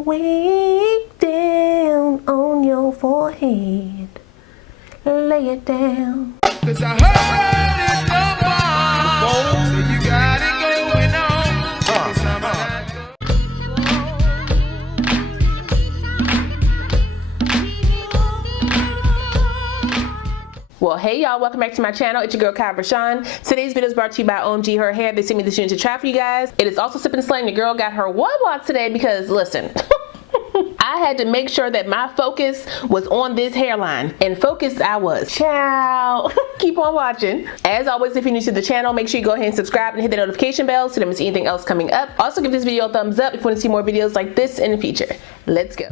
your wig down on your forehead. Lay it down. 'Cause I heard it's the bomb. So you got it going on. Well, hey y'all, welcome back to my channel. It's your girl RaShon. Today's video is brought to you by OMGHERHAIR. They sent me this unit to try for you guys. It is also Sip and Slang. The girl got her one block today because, listen, I had to make sure that my focus was on this hairline, and focused I was. Ciao. Keep on watching. As always, if you're new to the channel, make sure you go ahead and subscribe and hit the notification bell so you don't miss anything else coming up. Also, give this video a thumbs up if you want to see more videos like this in the future. Let's go.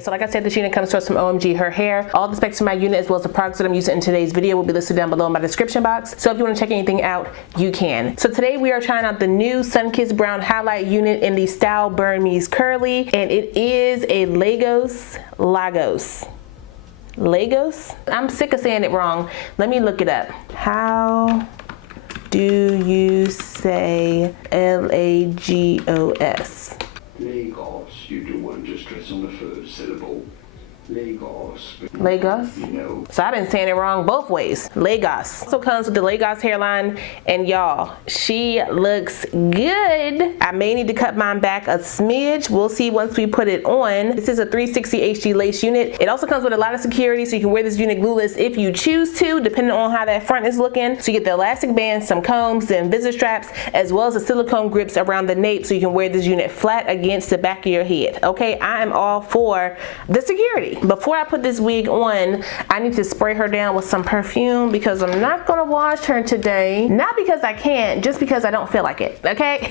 So like I said, this unit comes to us from OMGHERHAIR. All the specs of my unit as well as the products that I'm using in today's video will be listed down below in my description box. So if you want to check anything out, you can. So today we are trying out the new Sun-Kissed Brown Highlight Unit in the style Burmese Curly, and it is a 𝐒𝐥𝐼𝐆𝐒. Lagos? I'm sick of saying it wrong. Let me look it up. How do you say Lagos? Lagos, you do one just stress on the first syllable. Lagos. Lagos? You know. So I've been saying it wrong both ways. Lagos. Also comes with the Lagos hairline, and y'all, she looks good. I may need to cut mine back a smidge. We'll see once we put it on. This is a 360 HG lace unit. It also comes with a lot of security, so you can wear this unit glueless if you choose to, depending on how that front is looking. So you get the elastic bands, some combs, and visitor straps, as well as the silicone grips around the nape, so you can wear this unit flat against the back of your head. Okay, I am all for the security. Before I put this wig on, I need to spray her down with some perfume because I'm not gonna wash her today. Not because I can't, just because I don't feel like it, okay?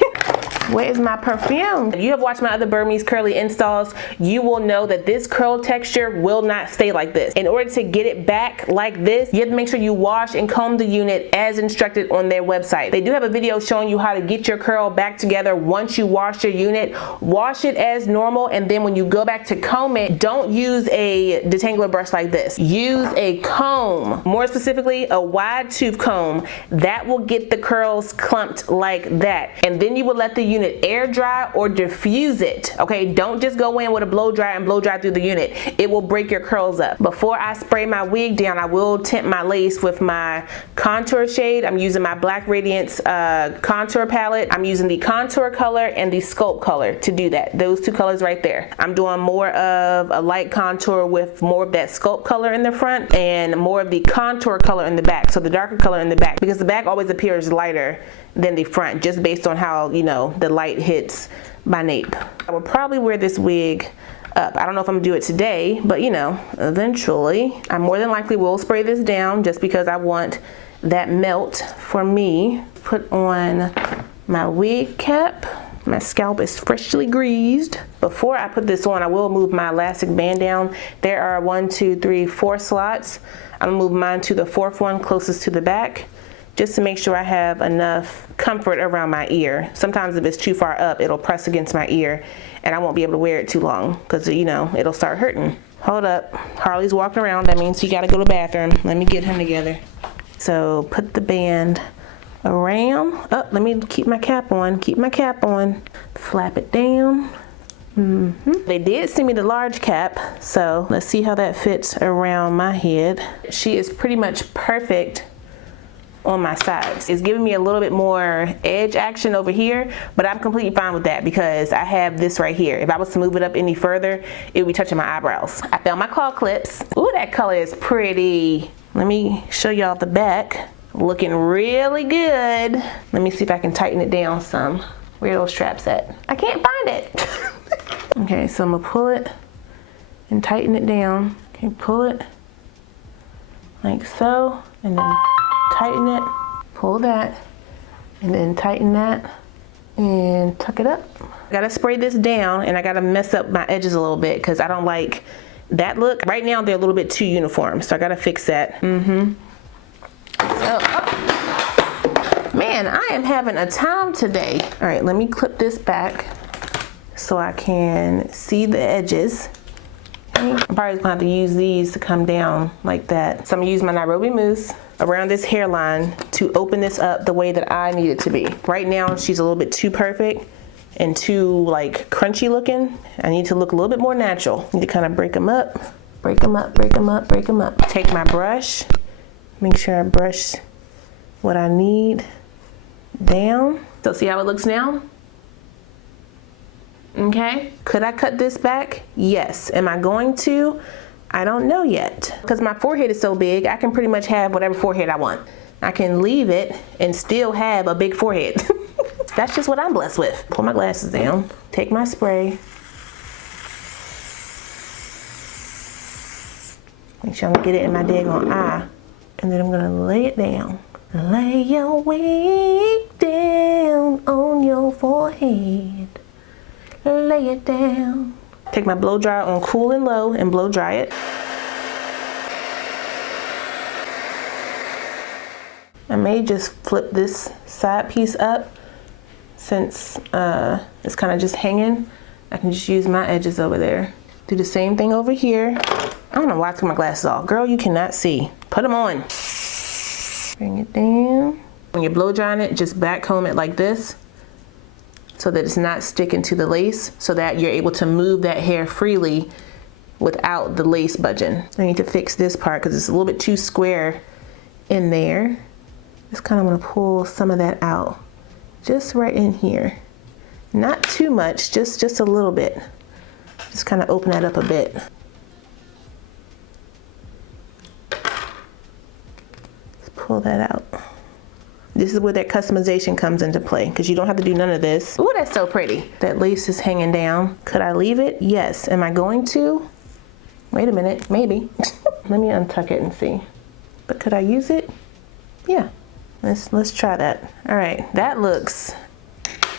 Where is my perfume? If you have watched my other Burmese curly installs, you will know that this curl texture will not stay like this. In order to get it back like this, you have to make sure you wash and comb the unit as instructed on their website. They do have a video showing you how to get your curl back together once you wash your unit. Wash it as normal, and then when you go back to comb it, don't use a detangler brush like this. Use a comb, more specifically a wide tooth comb. That will get the curls clumped like that. And then you will let the unit air dry or diffuse it. Okay, don't just go in with a blow dry and blow dry through the unit. It will break your curls up. Before I spray my wig down, I will tint my lace with my contour shade. I'm using my Black Radiance contour palette. I'm using the contour color and the sculpt color to do that. Those two colors right there. I'm doing more of a light contour with more of that sculpt color in the front and more of the contour color in the back, so the darker color in the back, because the back always appears lighter than the front just based on how, you know, the light hits my nape. I will probably wear this wig up. I don't know if I'm gonna do it today, but you know, eventually. I more than likely will spray this down just because I want that melt for me. Put on my wig cap. My scalp is freshly greased. Before I put this on, I will move my elastic band down. There are 1, 2, 3, 4 slots. I'm gonna move mine to the 4th one closest to the back, just to make sure I have enough comfort around my ear. Sometimes if it's too far up, it'll press against my ear and I won't be able to wear it too long because, you know, it'll start hurting. Hold up, Harley's walking around. That means he gotta go to the bathroom. Let me get him together. So put the band around. Oh, let me keep my cap on. Keep my cap on. Flap it down. They did send me the large cap, so let's see how that fits around my head. She is pretty much perfect on my sides. It's giving me a little bit more edge action over here, but I'm completely fine with that because I have this right here. If I was to move it up any further, it would be touching my eyebrows. I found my claw clips. Ooh, that color is pretty. Let me show y'all the back. Looking really good. Let me see if I can tighten it down some. Where are those straps at? I can't find it. Okay, so I'm gonna pull it and tighten it down. Okay, pull it like so, and then tighten it. Pull that, and then tighten that, and tuck it up. I gotta spray this down, and I gotta mess up my edges a little bit because I don't like that look. Right now, they're a little bit too uniform, so I gotta fix that. So, oh. Man, Man, I am having a time today. All right, let me clip this back so I can see the edges. Okay. I'm probably gonna have to use these to come down like that. So I'm gonna use my Nairobi mousse around this hairline to open this up the way that I need it to be. Right now, she's a little bit too perfect and too like crunchy looking. I need to look a little bit more natural. I need to kind of break them up, break them up, break them up, break them up. Take my brush, make sure I brush what I need down. So see how it looks now? Okay, could I cut this back? Yes. Am I going to? I don't know yet. Because my forehead is so big, I can pretty much have whatever forehead I want. I can leave it and still have a big forehead. That's just what I'm blessed with. Pull my glasses down, take my spray. Make sure I'm gonna get it in my daggone eye. And then I'm gonna lay it down. Lay your wig down on your forehead. Lay it down. Take my blow dryer on cool and low and blow dry it. I may just flip this side piece up since it's kind of just hanging. I can just use my edges over there. Do the same thing over here. I don't know why I took my glasses off. Girl, you cannot see. Put them on. Bring it down. When you're blow drying it, just back comb it like this so that it's not sticking to the lace, so that you're able to move that hair freely without the lace budging. I need to fix this part because it's a little bit too square in there. Just kind of want to pull some of that out. Just right in here. Not too much, just a little bit. Just kind of open that up a bit. Let's pull that out. This is where that customization comes into play, because you don't have to do none of this. Ooh, that's so pretty. That lace is hanging down. Could I leave it? Yes. Am I going to? Wait a minute, maybe. Let me untuck it and see. But could I use it? Yeah. Let's try that. All right, that looks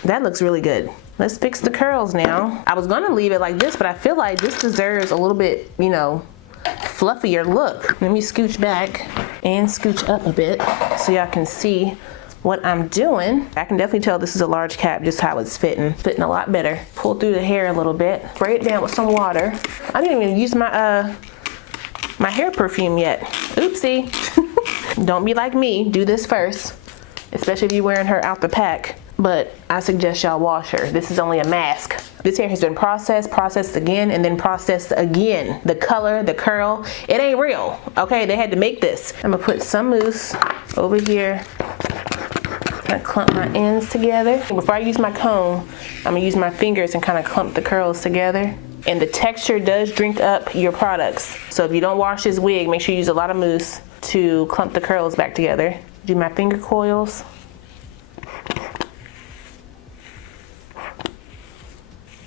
really good. Let's fix the curls now. I was gonna leave it like this, but I feel like this deserves a little bit, you know, fluffier look. Let me scooch back and scooch up a bit so y'all can see what I'm doing. I can definitely tell this is a large cap, just how it's fitting a lot better. Pull through the hair a little bit, spray it down with some water. I didn't even use my my hair perfume yet. Oopsie. Don't be like me, do this first, especially if you're wearing her out the pack. But I suggest y'all wash her. This is only a mask. This hair has been processed again, and then processed again. The color, the curl, it ain't real, okay? They had to make this. I'm gonna put some mousse over here. I'm gonna clump my ends together. Before I use my comb, I'm gonna use my fingers and kind of clump the curls together. And the texture does drink up your products. So if you don't wash this wig, make sure you use a lot of mousse to clump the curls back together. Do my finger coils.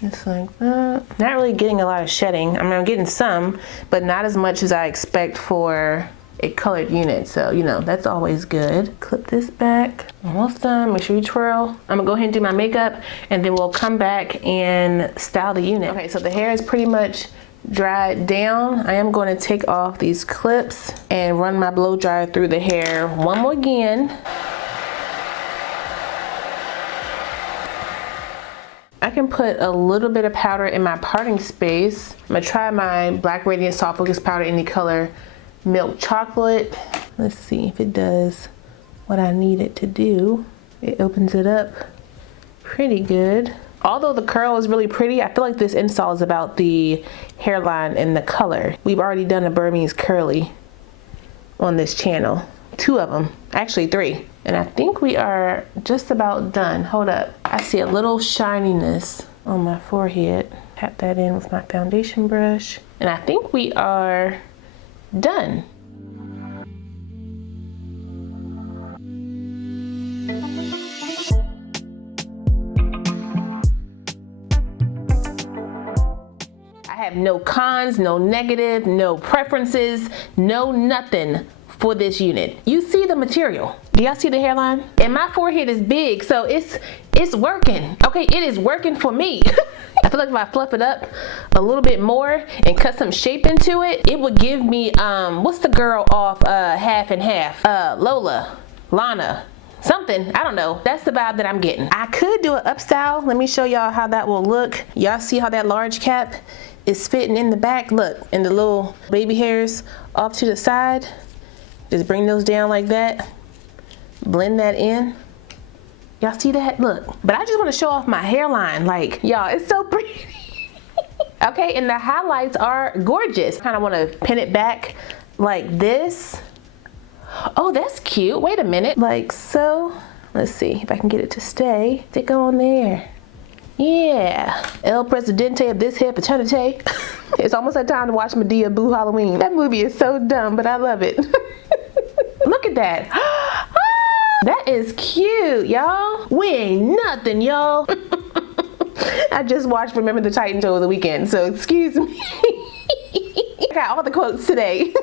Just like that. Not really getting a lot of shedding. I mean, I'm getting some, but not as much as I expect for a colored unit. So, you know, that's always good. Clip this back. Almost done. Make sure you twirl. I'm gonna go ahead and do my makeup, and then we'll come back and style the unit. Okay, so the hair is pretty much dried down. I am going to take off these clips and run my blow dryer through the hair one more again. I can put a little bit of powder in my parting space. I'm gonna try my Black Radiant Soft Focus Powder in the color Milk Chocolate. Let's see if it does what I need it to do. It opens it up pretty good. Although the curl is really pretty, I feel like this install is about the hairline and the color. We've already done a Burmese curly on this channel. 2 of them, actually 3. And I think we are just about done. Hold up, I see a little shininess on my forehead. Tap that in with my foundation brush. And I think we are done. I have no cons, no negative, no preferences, no nothing for this unit. You see the material. Do y'all see the hairline? And my forehead is big, so it's working. Okay, it is working for me. I feel like if I fluff it up a little bit more and cut some shape into it, it would give me, what's the girl off Half and Half? Lana, something. I don't know. That's the vibe that I'm getting. I could do an up style. Let me show y'all how that will look. Y'all see how that large cap is fitting in the back? Look, and the little baby hairs off to the side. Just bring those down like that. Blend that in. Y'all see that? Look. But I just want to show off my hairline. Like, y'all, it's so pretty. Okay, and the highlights are gorgeous. Kind of want to pin it back like this. Oh, that's cute. Wait a minute. Like so. Let's see if I can get it to stay. Stick on there. Yeah. El Presidente of this here fraternity. It's almost that time to watch Madea Boo Halloween. That movie is so dumb, but I love it. Look at that. That is cute, y'all. We ain't nothing, y'all. I just watched Remember the Titans over the weekend, so excuse me. I got all the quotes today.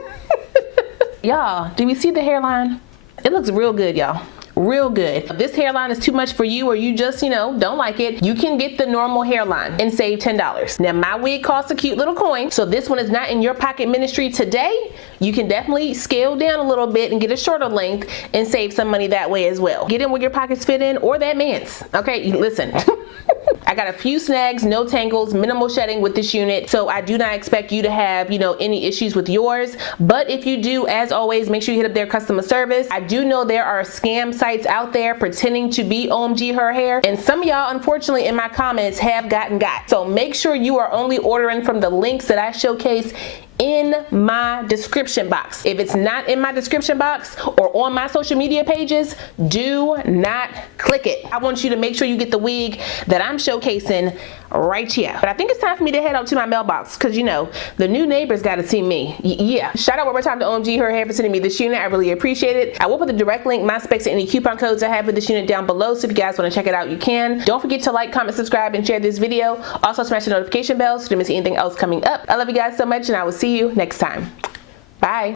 Y'all, do we see the hairline? It looks real good, y'all. Real good. If this hairline is too much for you, or you just, you know, don't like it, you can get the normal hairline and save $10. Now, my wig costs a cute little coin, so this one is not in your pocket ministry today. You can definitely scale down a little bit and get a shorter length and save some money that way as well. Get in where your pockets fit in, or that man's. Okay, listen. I got a few snags, no tangles, minimal shedding with this unit, so I do not expect you to have, you know, any issues with yours. But if you do, as always, make sure you hit up their customer service. I do know there are scam sites out there pretending to be OMGHERHAIR, and some of y'all, unfortunately, in my comments have gotten got. So make sure you are only ordering from the links that I showcase in my description box. If it's not in my description box or on my social media pages, do not click it. I want you to make sure you get the wig that I'm showcasing right here. But I think it's time for me to head out to my mailbox, because, you know, the new neighbors got to see me. Yeah. Shout out one more time to OMGHERHAIR for sending me this unit. I really appreciate it. I will put the direct link, my specs, and any coupon codes I have for this unit down below, so if you guys want to check it out, you can. Don't forget to like, comment, subscribe, and share this video. Also smash the notification bell so you don't miss anything else coming up. I love you guys so much, and I will see you next time. Bye.